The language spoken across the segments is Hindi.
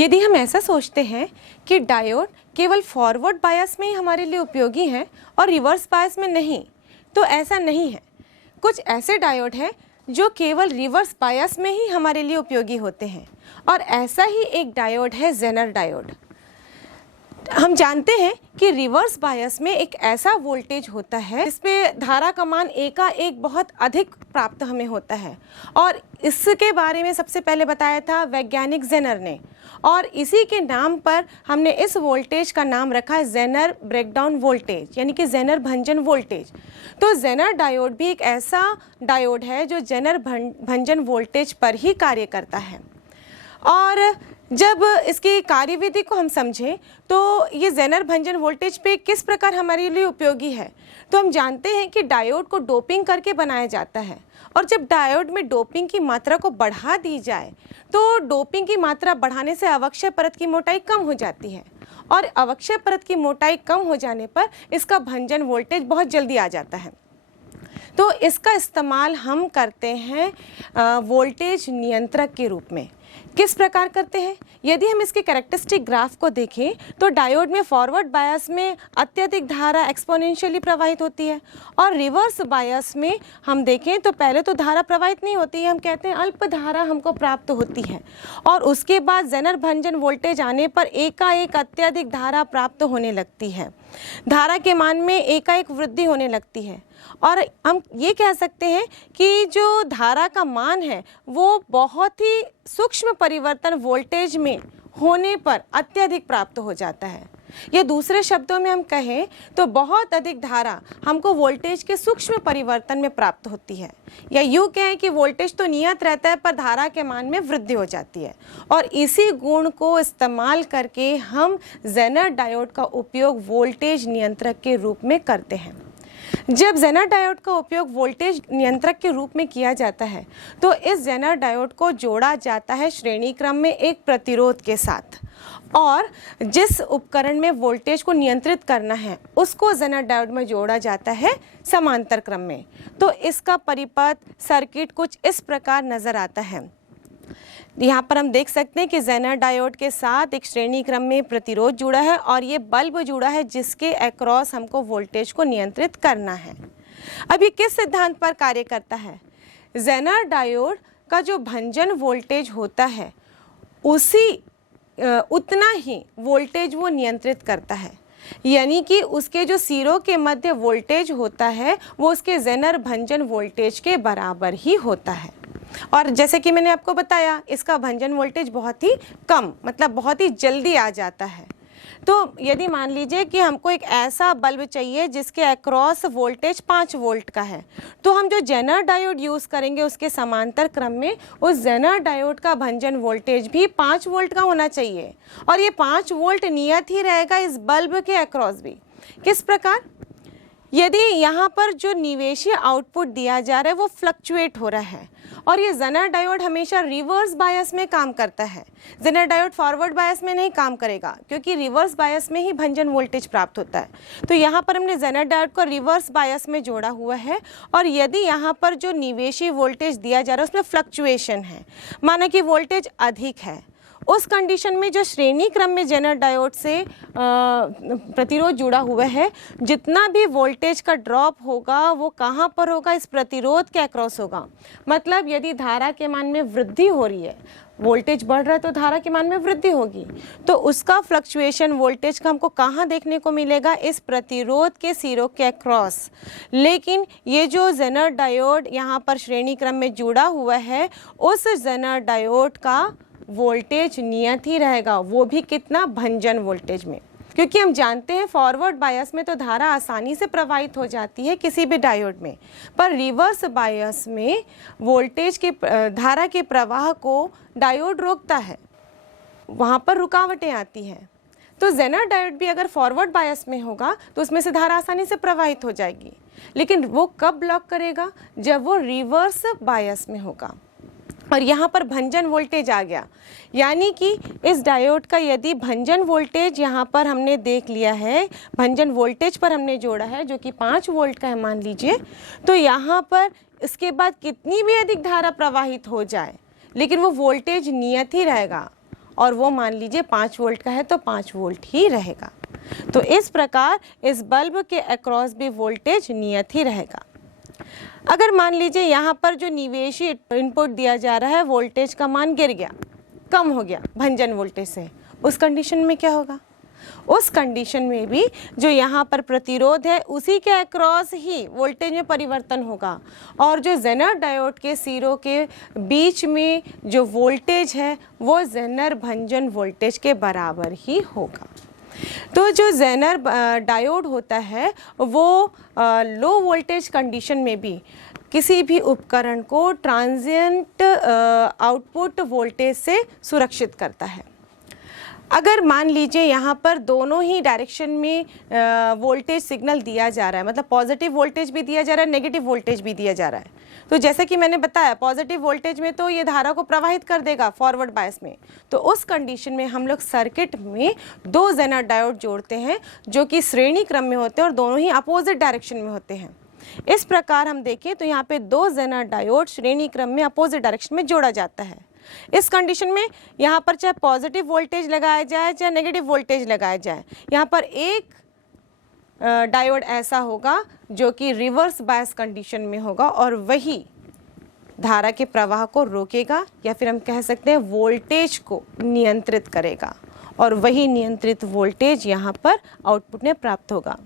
यदि हम ऐसा सोचते हैं कि डायोड केवल फॉरवर्ड बायस में ही हमारे लिए उपयोगी हैं और रिवर्स बायस में नहीं, तो ऐसा नहीं है। कुछ ऐसे डायोड हैं जो केवल रिवर्स बायस में ही हमारे लिए उपयोगी होते हैं और ऐसा ही एक डायोड है जेनर डायोड। हम जानते हैं कि रिवर्स बायस में एक ऐसा वोल्टेज होता है जिसमें धारा का मान एकाएक बहुत अधिक प्राप्त हमें होता है और इसके बारे में सबसे पहले बताया था वैज्ञानिक जेनर ने, और इसी के नाम पर हमने इस वोल्टेज का नाम रखा है जेनर ब्रेकडाउन वोल्टेज, यानी कि जेनर भंजन वोल्टेज। तो जेनर डायोड भी एक ऐसा डायोड है जो जेनर भंजन वोल्टेज पर ही कार्य करता है। और जब इसकी कार्यविधि को हम समझें तो ये जेनर भंजन वोल्टेज पे किस प्रकार हमारे लिए उपयोगी है, तो हम जानते हैं कि डायोड को डोपिंग करके बनाया जाता है और जब डायोड में डोपिंग की मात्रा को बढ़ा दी जाए तो डोपिंग की मात्रा बढ़ाने से अवक्षय परत की मोटाई कम हो जाती है और अवक्षय परत की मोटाई कम हो जाने पर इसका भंजन वोल्टेज बहुत जल्दी आ जाता है। तो इसका इस्तेमाल हम करते हैं वोल्टेज नियंत्रक के रूप में। किस प्रकार करते हैं? यदि हम इसके कैरेक्टरिस्टिक ग्राफ को देखें तो डायोड में फॉरवर्ड बायस में अत्यधिक धारा एक्सपोनेंशियली प्रवाहित होती है और रिवर्स बायस में हम देखें तो पहले तो धारा प्रवाहित नहीं होती है, हम कहते हैं अल्प धारा हमको प्राप्त होती है और उसके बाद जेनर भंजन वोल्टेज आने पर एकाएक अत्यधिक धारा प्राप्त होने लगती है। धारा के मान में एकाएक वृद्धि होने लगती है और हम ये कह सकते हैं कि जो धारा का मान है वो बहुत ही सूक्ष्म परिवर्तन वोल्टेज में होने पर अत्यधिक प्राप्त हो जाता है। या दूसरे शब्दों में हम कहें तो बहुत अधिक धारा हमको वोल्टेज के सूक्ष्म परिवर्तन में प्राप्त होती है, या यूँ कहें कि वोल्टेज तो नियत रहता है पर धारा के मान में वृद्धि हो जाती है और इसी गुण को इस्तेमाल करके हम जेनर डायोड का उपयोग वोल्टेज नियंत्रक के रूप में करते हैं। जब जेनर डायोड का उपयोग वोल्टेज नियंत्रक के रूप में किया जाता है तो इस जेनर डायोड को जोड़ा जाता है श्रेणी क्रम में एक प्रतिरोध के साथ और जिस उपकरण में वोल्टेज को नियंत्रित करना है उसको जेनर डायोड में जोड़ा जाता है समांतर क्रम में। तो इसका परिपथ सर्किट कुछ इस प्रकार नज़र आता है। यहाँ पर हम देख सकते हैं कि जेनर डायोड के साथ एक श्रेणी क्रम में प्रतिरोध जुड़ा है और ये बल्ब जुड़ा है जिसके अक्रॉस हमको वोल्टेज को नियंत्रित करना है। अब ये किस सिद्धांत पर कार्य करता है? जेनर डायोड का जो भंजन वोल्टेज होता है उतना ही वोल्टेज वो नियंत्रित करता है, यानी कि उसके जो सिरों के मध्य वोल्टेज होता है वो उसके जेनर भंजन वोल्टेज के बराबर ही होता है। और जैसे कि मैंने आपको बताया इसका भंजन वोल्टेज बहुत ही कम, मतलब बहुत ही जल्दी आ जाता है। तो यदि मान लीजिए कि हमको एक ऐसा बल्ब चाहिए जिसके अक्रॉस वोल्टेज 5 वोल्ट का है, तो हम जो जेनर डायोड यूज़ करेंगे उसके समांतर क्रम में उस जेनर डायोड का भंजन वोल्टेज भी 5 वोल्ट का होना चाहिए और ये 5 वोल्ट नियत ही रहेगा इस बल्ब के अक्रॉस भी। किस प्रकार? यदि यहाँ पर जो निवेशी आउटपुट दिया जा रहा है वो फ्लक्चुएट हो रहा है और ये जेनर डायोड हमेशा रिवर्स बायस में काम करता है। जेनर डायोड फॉरवर्ड बायस में नहीं काम करेगा क्योंकि रिवर्स बायस में ही भंजन वोल्टेज प्राप्त होता है। तो यहाँ पर हमने जेनर डायोड को रिवर्स बायस में जोड़ा हुआ है और यदि यहाँ पर जो निवेशी वोल्टेज दिया जा रहा है उसमें फ्लक्चुएशन है, माना कि वोल्टेज अधिक है, उस कंडीशन में जो श्रेणी क्रम में जेनर डायोड से प्रतिरोध जुड़ा हुआ है जितना भी वोल्टेज का ड्रॉप होगा वो कहाँ पर होगा? इस प्रतिरोध के अक्रॉस होगा। मतलब यदि धारा के मान में वृद्धि हो रही है, वोल्टेज बढ़ रहा है तो धारा के मान में वृद्धि होगी, तो उसका फ्लक्चुएशन वोल्टेज का हमको कहाँ देखने को मिलेगा? इस प्रतिरोध के सिरों के अक्रॉस। लेकिन ये जो जेनर डायोड यहाँ पर श्रेणी क्रम में जुड़ा हुआ है उस जेनर डायोड का वोल्टेज नियत ही रहेगा, वो भी कितना? भंजन वोल्टेज में, क्योंकि हम जानते हैं फॉरवर्ड बायस में तो धारा आसानी से प्रवाहित हो जाती है किसी भी डायोड में, पर रिवर्स बायस में वोल्टेज के धारा के प्रवाह को डायोड रोकता है, वहाँ पर रुकावटें आती हैं। तो जेनर डायोड भी अगर फॉरवर्ड बायस में होगा तो उसमें से धारा आसानी से प्रवाहित हो जाएगी, लेकिन वो कब ब्लॉक करेगा? जब वो रिवर्स बायस में होगा और यहाँ पर भंजन वोल्टेज आ गया, यानी कि इस डायोड का यदि भंजन वोल्टेज यहाँ पर हमने देख लिया है, भंजन वोल्टेज पर हमने जोड़ा है जो कि 5 वोल्ट का है मान लीजिए, तो यहाँ पर इसके बाद कितनी भी अधिक धारा प्रवाहित हो जाए लेकिन वो वोल्टेज नियत ही रहेगा और वो मान लीजिए 5 वोल्ट का है तो 5 वोल्ट ही रहेगा। तो इस प्रकार इस बल्ब के अक्रॉस भी वोल्टेज नियत ही रहेगा। अगर मान लीजिए यहाँ पर जो निवेशी इनपुट दिया जा रहा है वोल्टेज का मान गिर गया, कम हो गया भंजन वोल्टेज से, उस कंडीशन में क्या होगा? उस कंडीशन में भी जो यहाँ पर प्रतिरोध है उसी के अक्रॉस ही वोल्टेज में परिवर्तन होगा और जो जेनर डायोड के सिरों के बीच में जो वोल्टेज है वो जेनर भंजन वोल्टेज के बराबर ही होगा। तो जो जेनर डायोड होता है वो लो वोल्टेज कंडीशन में भी किसी भी उपकरण को ट्रांजिएंट आउटपुट वोल्टेज से सुरक्षित करता है। अगर मान लीजिए यहाँ पर दोनों ही डायरेक्शन में वोल्टेज सिग्नल दिया जा रहा है, मतलब पॉजिटिव वोल्टेज भी दिया जा रहा है, नेगेटिव वोल्टेज भी दिया जा रहा है, तो जैसे कि मैंने बताया पॉजिटिव वोल्टेज में तो ये धारा को प्रवाहित कर देगा फॉरवर्ड बायस में। तो उस कंडीशन में हम लोग सर्किट में 2 जेनर डायोड जोड़ते हैं जो कि श्रेणी क्रम में होते हैं और दोनों ही अपोजिट डायरेक्शन में होते हैं। इस प्रकार हम देखें तो यहाँ पे 2 जेनर डायोड श्रेणी क्रम में अपोजिट डायरेक्शन में जोड़ा जाता है। इस कंडीशन में यहाँ पर चाहे पॉजिटिव वोल्टेज लगाया जाए चाहे नेगेटिव वोल्टेज लगाया जाए, यहाँ पर एक डायोड ऐसा होगा जो कि रिवर्स बायस कंडीशन में होगा और वही धारा के प्रवाह को रोकेगा या फिर हम कह सकते हैं वोल्टेज को नियंत्रित करेगा और वही नियंत्रित वोल्टेज यहाँ पर आउटपुट में प्राप्त होगा।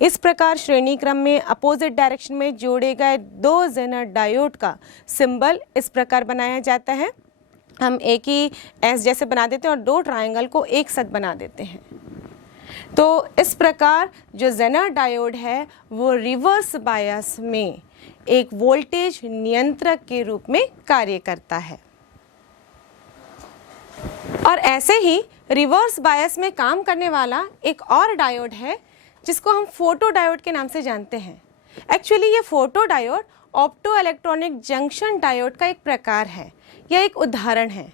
इस प्रकार श्रेणी क्रम में अपोजिट डायरेक्शन में जोड़े गए 2 जेनर डायोड का सिंबल इस प्रकार बनाया जाता है। हम एक ही एस जैसे बना देते हैं और 2 ट्रायंगल को एक साथ बना देते हैं। तो इस प्रकार जो जेनर डायोड है वो रिवर्स बायस में एक वोल्टेज नियंत्रक के रूप में कार्य करता है। और ऐसे ही रिवर्स बायस में काम करने वाला एक और डायोड है जिसको हम फोटो डायोड के नाम से जानते हैं। एक्चुअली ये photo diode opto electronic junction diode का एक प्रकार है, यह एक उदाहरण है।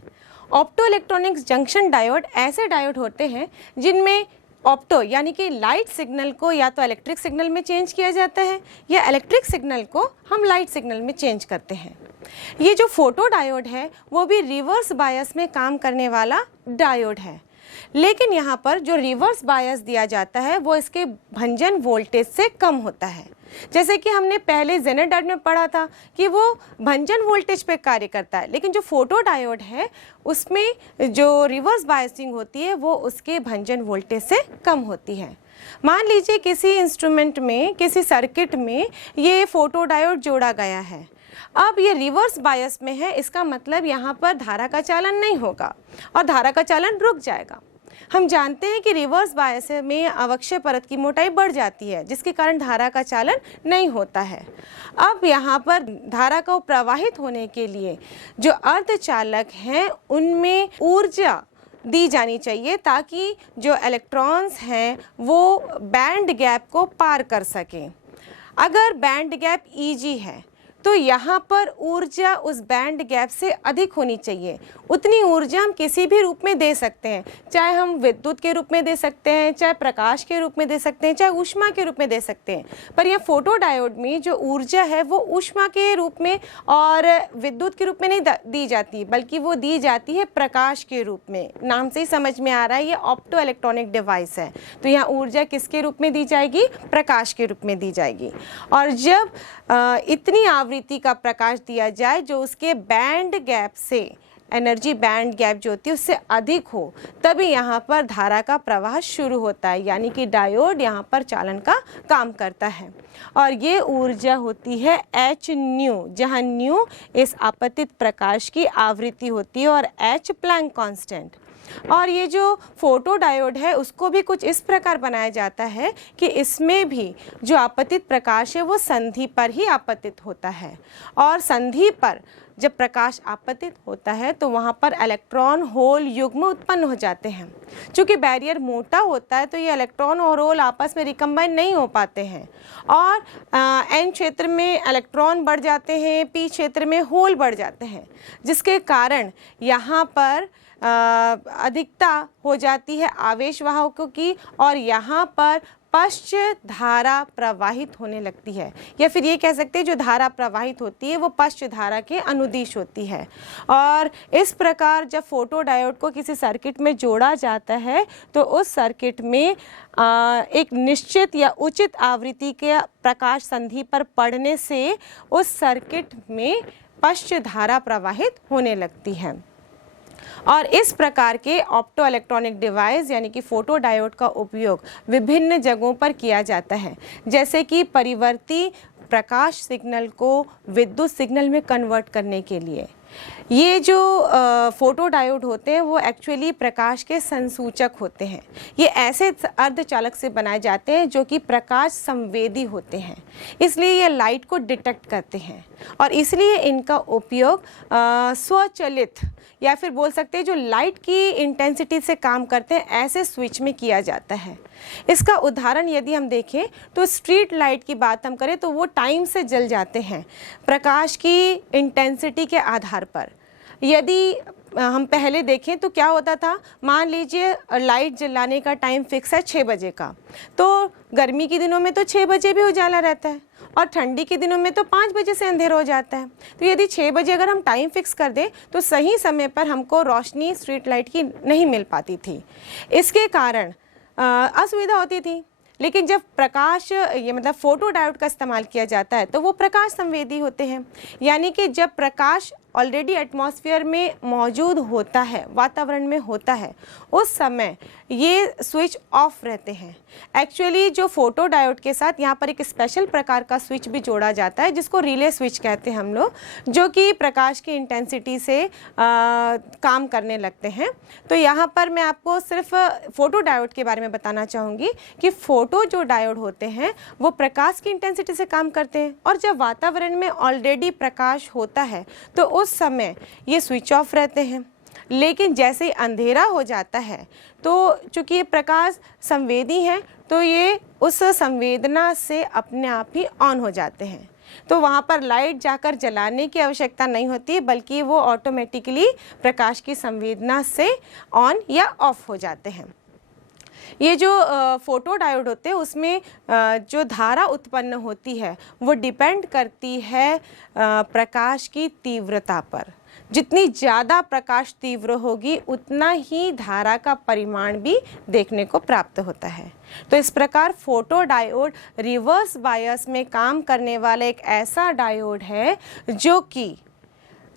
ऑप्टो इलेक्ट्रॉनिक जंक्शन डायोड ऐसे डायोड होते हैं जिनमें ऑप्टो यानी कि लाइट सिग्नल को या तो इलेक्ट्रिक सिग्नल में चेंज किया जाता है या इलेक्ट्रिक सिग्नल को हम लाइट सिग्नल में चेंज करते हैं। ये जो फोटो डायोड है वो भी रिवर्स बायस में काम करने वाला डायोड है, लेकिन यहाँ पर जो रिवर्स बायस दिया जाता है वो इसके भंजन वोल्टेज से कम होता है। जैसे कि हमने पहले जेनर डायोड में पढ़ा था कि वो भंजन वोल्टेज पे कार्य करता है, लेकिन जो फोटो डायोड है उसमें जो रिवर्स बायसिंग होती है वो उसके भंजन वोल्टेज से कम होती है। मान लीजिए किसी इंस्ट्रूमेंट में, किसी सर्किट में ये फोटो डायोड जोड़ा गया है। अब ये रिवर्स बायस में है, इसका मतलब यहाँ पर धारा का चालन नहीं होगा और धारा का चालन रुक जाएगा। हम जानते हैं कि रिवर्स बायस में अवक्षय परत की मोटाई बढ़ जाती है जिसके कारण धारा का चालन नहीं होता है। अब यहाँ पर धारा को प्रवाहित होने के लिए जो अर्धचालक हैं उनमें ऊर्जा दी जानी चाहिए ताकि जो इलेक्ट्रॉन्स हैं वो बैंड गैप को पार कर सकें। अगर बैंड गैप Eg है तो यहाँ पर ऊर्जा उस बैंड गैप से अधिक होनी चाहिए। उतनी ऊर्जा हम किसी भी रूप में दे सकते हैं, चाहे हम विद्युत के रूप में दे सकते हैं, चाहे प्रकाश के रूप में दे सकते हैं, चाहे ऊष्मा के रूप में दे सकते हैं। पर यह फोटो डायोड में जो ऊर्जा है वो ऊष्मा के रूप में और विद्युत के रूप में नहीं दी जाती, बल्कि वो दी जाती है प्रकाश के रूप में। नाम से ही समझ में आ रहा है ये ऑप्टो इलेक्ट्रॉनिक डिवाइस है। तो यहाँ ऊर्जा किसके रूप में दी जाएगी? प्रकाश के रूप में दी जाएगी। और जब इतनी आवृत्ति का प्रकाश दिया जाए जो उसके बैंड गैप से, एनर्जी बैंड गैप जो होती है उससे अधिक हो, तभी यहाँ पर धारा का प्रवाह शुरू होता है, यानी कि डायोड यहाँ पर चालन का काम करता है। और ये ऊर्जा होती है h न्यू, जहाँ न्यू इस आपतित प्रकाश की आवृत्ति होती है और h प्लैंक कांस्टेंट। और ये जो फोटो डायोड है उसको भी कुछ इस प्रकार बनाया जाता है कि इसमें भी जो आपतित प्रकाश है वो संधि पर ही आपतित होता है और संधि पर जब प्रकाश आपतित होता है तो वहाँ पर इलेक्ट्रॉन होल युग्म उत्पन्न हो जाते हैं। चूँकि बैरियर मोटा होता है तो ये इलेक्ट्रॉन और होल आपस में रिकम्बाइन नहीं हो पाते हैं और एन क्षेत्र में इलेक्ट्रॉन बढ़ जाते हैं, पी क्षेत्र में होल बढ़ जाते हैं, जिसके कारण यहाँ पर अधिकता हो जाती है आवेश वाहकों की और यहाँ पर पश्च धारा प्रवाहित होने लगती है, या फिर ये कह सकते हैं जो धारा प्रवाहित होती है वो पश्च धारा के अनुदिश होती है। और इस प्रकार जब फोटोडायोड को किसी सर्किट में जोड़ा जाता है तो उस सर्किट में एक निश्चित या उचित आवृत्ति के प्रकाश संधि पर पड़ने से उस सर्किट में पश्च धारा प्रवाहित होने लगती है। और इस प्रकार के ऑप्टो इलेक्ट्रॉनिक डिवाइस यानी कि फोटोडायोड का उपयोग विभिन्न जगहों पर किया जाता है, जैसे कि परिवर्ती प्रकाश सिग्नल को विद्युत सिग्नल में कन्वर्ट करने के लिए। ये जो फोटोडायोड होते हैं वो एक्चुअली प्रकाश के संसूचक होते हैं। ये ऐसे अर्धचालक से बनाए जाते हैं जो कि प्रकाश संवेदी होते हैं, इसलिए ये लाइट को डिटेक्ट करते हैं और इसलिए इनका उपयोग स्वचालित या फिर बोल सकते हैं जो लाइट की इंटेंसिटी से काम करते हैं ऐसे स्विच में किया जाता है। इसका उदाहरण यदि हम देखें तो स्ट्रीट लाइट की बात हम करें तो वो टाइम से जल जाते हैं प्रकाश की इंटेंसिटी के आधार पर। यदि हम पहले देखें तो क्या होता था, मान लीजिए लाइट जलाने का टाइम फिक्स है 6 बजे का, तो गर्मी के दिनों में तो 6 बजे भी उजाला रहता है और ठंडी के दिनों में तो 5 बजे से अंधेरा हो जाता है। तो यदि 6 बजे अगर हम टाइम फिक्स कर दें तो सही समय पर हमको रोशनी स्ट्रीट लाइट की नहीं मिल पाती थी, इसके कारण असुविधा होती थी। लेकिन जब प्रकाश ये मतलब फोटोडायोड का इस्तेमाल किया जाता है तो वो प्रकाश संवेदी होते हैं, यानी कि जब प्रकाश ऑलरेडी एटमॉस्फेयर में मौजूद होता है, वातावरण में होता है, उस समय ये स्विच ऑफ रहते हैं। एक्चुअली जो फोटोडायोड के साथ यहाँ पर एक स्पेशल प्रकार का स्विच भी जोड़ा जाता है जिसको रिले स्विच कहते हैं हम लोग, जो कि प्रकाश की इंटेंसिटी से काम करने लगते हैं। तो यहाँ पर मैं आपको सिर्फ फोटोडायोड के बारे में बताना चाहूँगी कि फोटो जो डायोड होते हैं वो प्रकाश की इंटेंसिटी से काम करते हैं और जब वातावरण में ऑलरेडी प्रकाश होता है तो उस समय ये स्विच ऑफ रहते हैं। लेकिन जैसे ही अंधेरा हो जाता है तो चूँकि ये प्रकाश संवेदी हैं तो ये उस संवेदना से अपने आप ही ऑन हो जाते हैं। तो वहाँ पर लाइट जाकर जलाने की आवश्यकता नहीं होती, बल्कि वो ऑटोमेटिकली प्रकाश की संवेदना से ऑन या ऑफ हो जाते हैं। ये जो फोटोडायोड होते हैं उसमें जो धारा उत्पन्न होती है वो डिपेंड करती है प्रकाश की तीव्रता पर। जितनी ज़्यादा प्रकाश तीव्र होगी उतना ही धारा का परिमाण भी देखने को प्राप्त होता है। तो इस प्रकार फोटोडायोड रिवर्स बायस में काम करने वाला एक ऐसा डायोड है जो कि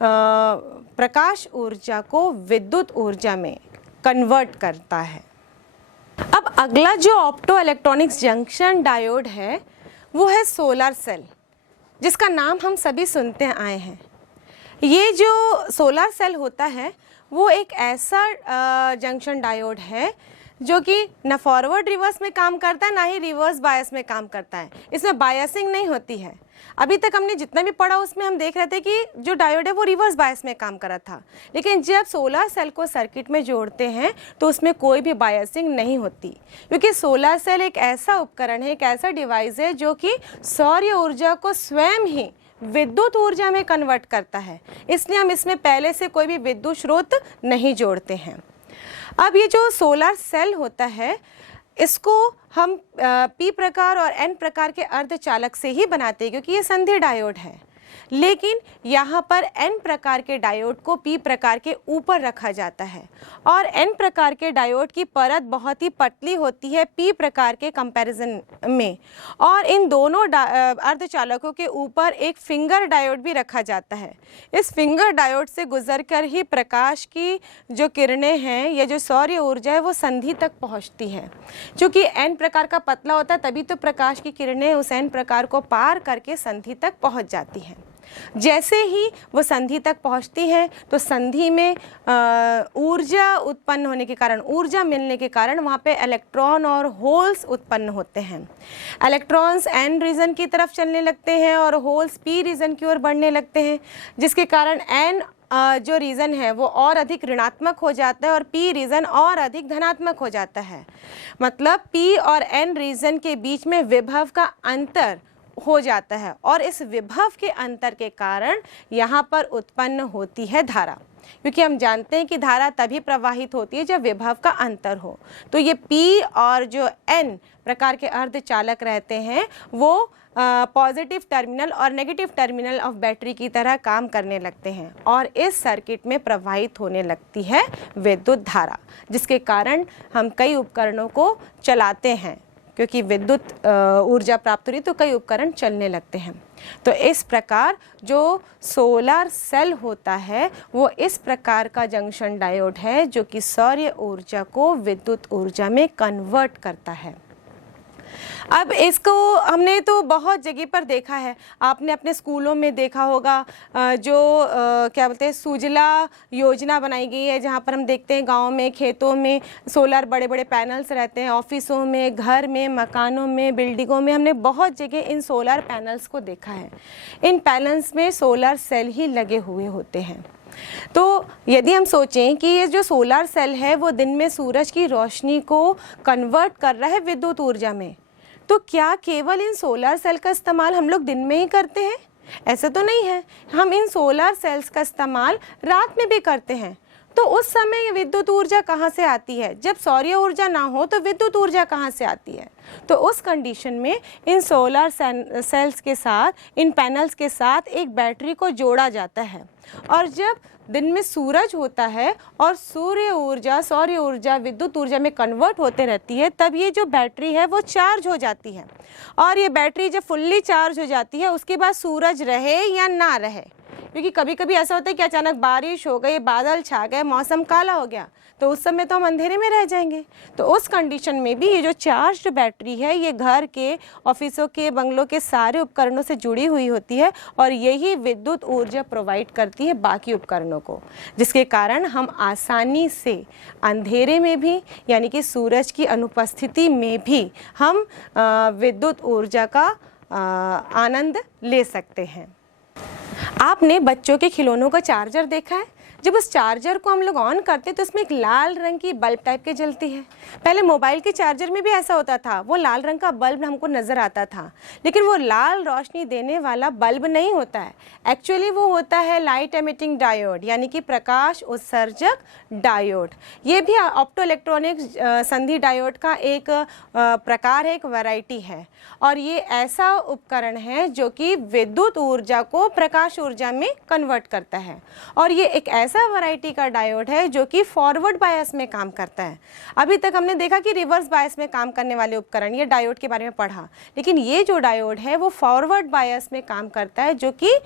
प्रकाश ऊर्जा को विद्युत ऊर्जा में कन्वर्ट करता है। अब अगला जो ऑप्टो इलेक्ट्रॉनिक्स जंक्शन डायोड है वो है सोलर सेल, जिसका नाम हम सभी सुनते आए हैं। ये जो सोलर सेल होता है वो एक ऐसा जंक्शन डायोड है जो कि न फॉरवर्ड रिवर्स में काम करता है ना ही रिवर्स बायस में काम करता है। इसमें बायसिंग नहीं होती है। अभी तक हमने जितना भी पढ़ा उसमें हम देख रहे थे कि जो डायोड है वो रिवर्स बायस में काम कर रहा था, लेकिन जब सोलर सेल को सर्किट में जोड़ते हैं तो उसमें कोई भी बायसिंग नहीं होती, क्योंकि सोलर सेल एक ऐसा उपकरण है, एक ऐसा डिवाइस है जो कि सौर ऊर्जा को स्वयं ही विद्युत ऊर्जा में कन्वर्ट करता है। इसलिए हम इसमें पहले से कोई भी विद्युत स्रोत नहीं जोड़ते हैं। अब ये जो सोलर सेल होता है इसको हम पी प्रकार और एन प्रकार के अर्धचालक से ही बनाते हैं, क्योंकि ये संधि डायोड है। लेकिन यहाँ पर एन प्रकार के डायोड को पी प्रकार के ऊपर रखा जाता है और एन प्रकार के डायोड की परत बहुत ही पतली होती है पी प्रकार के कंपैरिजन में, और इन दोनों अर्धचालकों के ऊपर एक फिंगर डायोड भी रखा जाता है। इस फिंगर डायोड से गुजरकर ही प्रकाश की जो किरणें हैं या जो सौर ऊर्जा है वो संधि तक पहुँचती है। चूँकि एन प्रकार का पतला होता है तभी तो प्रकाश की किरणें उस एन प्रकार को पार करके संधि तक पहुँच जाती हैं। जैसे ही वो संधि तक पहुंचती है तो संधि में ऊर्जा उत्पन्न होने के कारण, ऊर्जा मिलने के कारण वहाँ पे इलेक्ट्रॉन और होल्स उत्पन्न होते हैं। इलेक्ट्रॉन्स एन रीजन की तरफ चलने लगते हैं और होल्स पी रीजन की ओर बढ़ने लगते हैं, जिसके कारण एन जो रीज़न है वो और अधिक ऋणात्मक हो जाता है और पी रीज़न और अधिक धनात्मक हो जाता है। मतलब पी और एन रीजन के बीच में विभव का अंतर हो जाता है और इस विभव के अंतर के कारण यहाँ पर उत्पन्न होती है धारा। क्योंकि हम जानते हैं कि धारा तभी प्रवाहित होती है जब विभव का अंतर हो। तो ये P और जो N प्रकार के अर्धचालक रहते हैं वो पॉजिटिव टर्मिनल और नेगेटिव टर्मिनल ऑफ बैटरी की तरह काम करने लगते हैं और इस सर्किट में प्रवाहित होने लगती है विद्युत धारा, जिसके कारण हम कई उपकरणों को चलाते हैं। क्योंकि विद्युत ऊर्जा प्राप्त हो रही तो कई उपकरण चलने लगते हैं। तो इस प्रकार जो सोलर सेल होता है वो इस प्रकार का जंक्शन डायोड है जो कि सौर ऊर्जा को विद्युत ऊर्जा में कन्वर्ट करता है। अब इसको हमने तो बहुत जगह पर देखा है, आपने अपने स्कूलों में देखा होगा जो क्या बोलते हैं सुजला योजना बनाई गई है, जहाँ पर हम देखते हैं गाँव में खेतों में सोलर बड़े बड़े पैनल्स रहते हैं, ऑफिसों में, घर में, मकानों में, बिल्डिंगों में हमने बहुत जगह इन सोलर पैनल्स को देखा है। इन पैनल्स में सोलर सेल ही लगे हुए होते हैं। तो यदि हम सोचें कि ये जो सोलर सेल है वो दिन में सूरज की रोशनी को कन्वर्ट कर रहा है विद्युत ऊर्जा में, तो क्या केवल इन सोलर सेल का इस्तेमाल हम लोग दिन में ही करते हैं? ऐसा तो नहीं है। हम इन सोलर सेल्स का इस्तेमाल रात में भी करते हैं। तो उस समय विद्युत ऊर्जा कहाँ से आती है? जब सौर ऊर्जा ना हो तो विद्युत ऊर्जा कहाँ से आती है? तो उस कंडीशन में इन सोलर सेल्स के साथ, इन पैनल्स के साथ एक बैटरी को जोड़ा जाता है और जब दिन में सूरज होता है और सूर्य ऊर्जा सौर ऊर्जा विद्युत ऊर्जा में कन्वर्ट होते रहती है, तब ये जो बैटरी है वो चार्ज हो जाती है। और ये बैटरी जब फुल्ली चार्ज हो जाती है उसके बाद सूरज रहे या ना रहे, क्योंकि कभी कभी ऐसा होता है कि अचानक बारिश हो गई, बादल छा गए, मौसम काला हो गया, तो उस समय तो हम अंधेरे में रह जाएंगे। तो उस कंडीशन में भी ये जो चार्ज्ड बैटरी है ये घर के, ऑफिसों के, बंगलों के सारे उपकरणों से जुड़ी हुई होती है और यही विद्युत ऊर्जा प्रोवाइड करती है बाकी उपकरणों को, जिसके कारण हम आसानी से अंधेरे में भी, यानी कि सूरज की अनुपस्थिति में भी हम विद्युत ऊर्जा का आनंद ले सकते हैं। आपने बच्चों के खिलौनों का चार्जर देखा है? जब उस चार्जर को हम लोग ऑन करते हैं तो इसमें एक लाल रंग की बल्ब टाइप की जलती है। पहले मोबाइल के चार्जर में भी ऐसा होता था, वो लाल रंग का बल्ब हमको नज़र आता था, लेकिन वो लाल रोशनी देने वाला बल्ब नहीं होता है। एक्चुअली वो होता है लाइट एमिटिंग डायोड, यानी कि प्रकाश उत्सर्जक डायोड। ये भी ऑप्टोइलेक्ट्रॉनिक संधि डायोड का एक प्रकार है, एक वैरायटी है। और ये ऐसा उपकरण है जो कि विद्युत ऊर्जा को प्रकाश ऊर्जा में कन्वर्ट करता है। और ये एक ऐसा वैरायटी का डायोड है जो कि फॉरवर्ड बायस में काम करता है। अभी तक हमने देखा कि रिवर्स बायस में काम करने वाले उपकरण, ये डायोड के बारे में पढ़ा, लेकिन ये जो डायोड है वो फॉरवर्ड बायस में काम करता है जो कि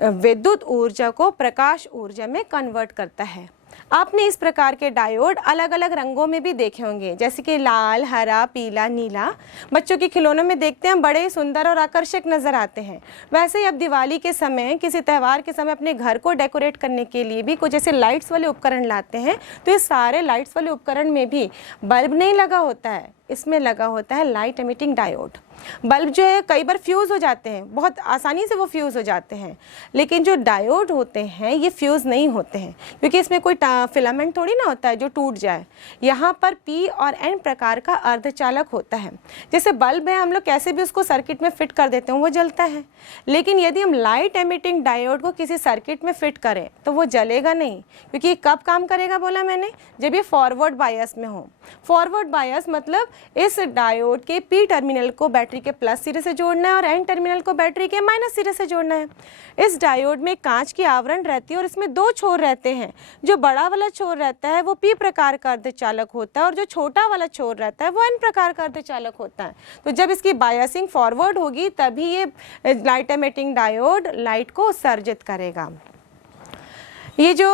विद्युत ऊर्जा को प्रकाश ऊर्जा में कन्वर्ट करता है। आपने इस प्रकार के डायोड अलग अलग रंगों में भी देखे होंगे, जैसे कि लाल, हरा, पीला, नीला। बच्चों के खिलौनों में देखते हैं बड़े सुंदर और आकर्षक नज़र आते हैं। वैसे ही अब दिवाली के समय, किसी त्यौहार के समय अपने घर को डेकोरेट करने के लिए भी कुछ ऐसे लाइट्स वाले उपकरण लाते हैं, तो ये सारे लाइट्स वाले उपकरण में भी बल्ब नहीं लगा होता है, इसमें लगा होता है लाइट एमिटिंग डायोड। बल्ब जो है कई बार फ्यूज़ हो जाते हैं, बहुत आसानी से वो फ्यूज़ हो जाते हैं, लेकिन जो डायोड होते हैं ये फ्यूज़ नहीं होते हैं, क्योंकि इसमें कोई फिलामेंट थोड़ी ना होता है जो टूट जाए। यहाँ पर P और N प्रकार का अर्धचालक होता है। जैसे बल्ब है, हम लोग कैसे भी उसको सर्किट में फिट कर देते हैं, वो जलता है, लेकिन यदि हम लाइट एमिटिंग डायोड को किसी सर्किट में फिट करें तो वो जलेगा नहीं, क्योंकि कब काम करेगा बोला मैंने? जब ये फॉरवर्ड बायस में हो। फॉरवर्ड बायस मतलब इस डायोड के P टर्मिनल को बैटरी के प्लस सिरे से जोड़ना है और N टर्मिनल को बैटरी के माइनस सिरे से जोड़ना है। इस डायोड में कांच की आवरण रहती है और इसमें दो छोर रहते हैं। जो बड़ा वाला छोर रहता है वो P प्रकार का अर्धचालक होता है और जो छोटा वाला छोर रहता है वो N प्रकार का अर्धचालक होता है। तो जब इसकी बायसिंग फॉरवर्ड होगी तभी ये लाइट एमिटिंग डायोड लाइट को उत्सर्जित करेगा। ये जो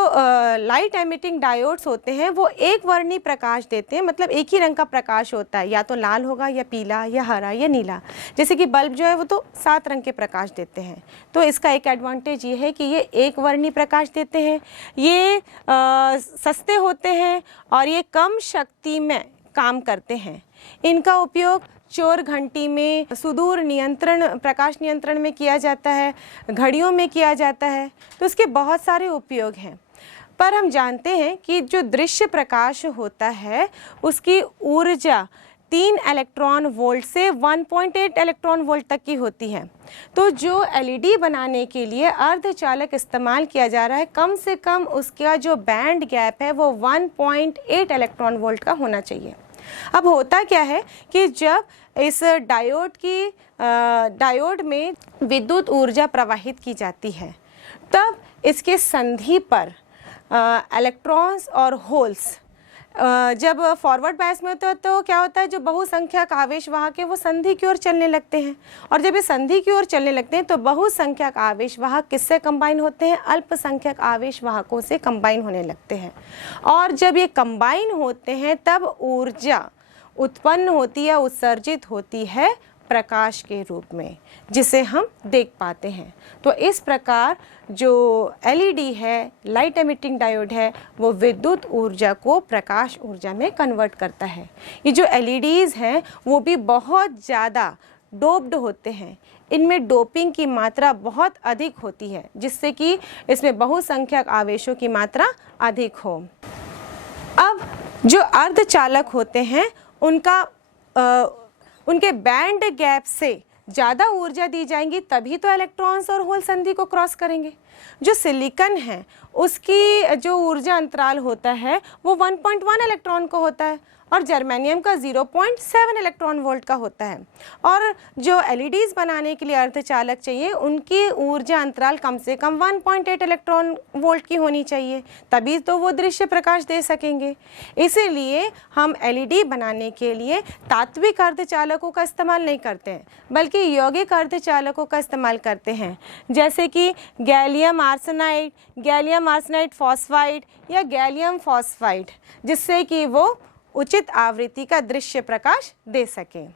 लाइट एमिटिंग डायोड्स होते हैं वो एक वर्णी प्रकाश देते हैं, मतलब एक ही रंग का प्रकाश होता है, या तो लाल होगा या पीला या हरा या नीला। जैसे कि बल्ब जो है वो तो 7 रंग के प्रकाश देते हैं। तो इसका एक एडवांटेज ये है कि ये एक वर्णी प्रकाश देते हैं, ये सस्ते होते हैं और ये कम शक्ति में काम करते हैं। इनका उपयोग चोर घंटी में, सुदूर नियंत्रण, प्रकाश नियंत्रण में किया जाता है, घड़ियों में किया जाता है। तो इसके बहुत सारे उपयोग हैं। पर हम जानते हैं कि जो दृश्य प्रकाश होता है उसकी ऊर्जा 3 इलेक्ट्रॉन वोल्ट से 1.8 इलेक्ट्रॉन वोल्ट तक की होती है। तो जो एलईडी बनाने के लिए अर्धचालक इस्तेमाल किया जा रहा है, कम से कम उसका जो बैंड गैप है वो 1.8 इलेक्ट्रॉन वोल्ट का होना चाहिए। अब होता क्या है कि जब इस डायोड में विद्युत ऊर्जा प्रवाहित की जाती है, तब इसके संधि पर इलेक्ट्रॉन्स और होल्स जब फॉरवर्ड बायस में होते हैं तो क्या होता है, जो बहुसंख्यक आवेश वाहक है वो संधि की ओर चलने लगते हैं, और जब ये संधि की ओर चलने लगते हैं तो बहुसंख्यक आवेश वाहक किससे कंबाइन होते हैं, अल्पसंख्यक आवेश वाहकों से कंबाइन होने लगते हैं। और जब ये कंबाइन होते हैं तब ऊर्जा उत्पन्न होती है, उत्सर्जित होती है प्रकाश के रूप में, जिसे हम देख पाते हैं। तो इस प्रकार जो एलईडी है, लाइट एमिटिंग डायोड है, वो विद्युत ऊर्जा को प्रकाश ऊर्जा में कन्वर्ट करता है। ये जो एलईडीज़ हैं वो भी बहुत ज़्यादा डोप्ड होते हैं, इनमें डोपिंग की मात्रा बहुत अधिक होती है, जिससे कि इसमें बहुसंख्यक आवेशों की मात्रा अधिक हो। अब जो अर्धचालक होते हैं उनके बैंड गैप से ज़्यादा ऊर्जा दी जाएंगी, तभी तो इलेक्ट्रॉन्स और होल संधि को क्रॉस करेंगे। जो सिलिकॉन है उसकी जो ऊर्जा अंतराल होता है वो 1.1 इलेक्ट्रॉन को होता है, और जर्मेनियम का 0.7 इलेक्ट्रॉन वोल्ट का होता है। और जो एलईडीज़ बनाने के लिए अर्धचालक चाहिए उनकी ऊर्जा अंतराल कम से कम 1.8 इलेक्ट्रॉन वोल्ट की होनी चाहिए, तभी तो वो दृश्य प्रकाश दे सकेंगे। इसीलिए हम एलईडी बनाने के लिए तात्विक अर्धचालकों का इस्तेमाल नहीं करते हैं, बल्कि यौगिक अर्धचालकों का इस्तेमाल करते हैं, जैसे कि गैलियम आर्सेनाइड फॉस्फाइड या गैलियम फॉस्फाइड, जिससे कि वो उचित आवृत्ति का दृश्य प्रकाश दे सकें।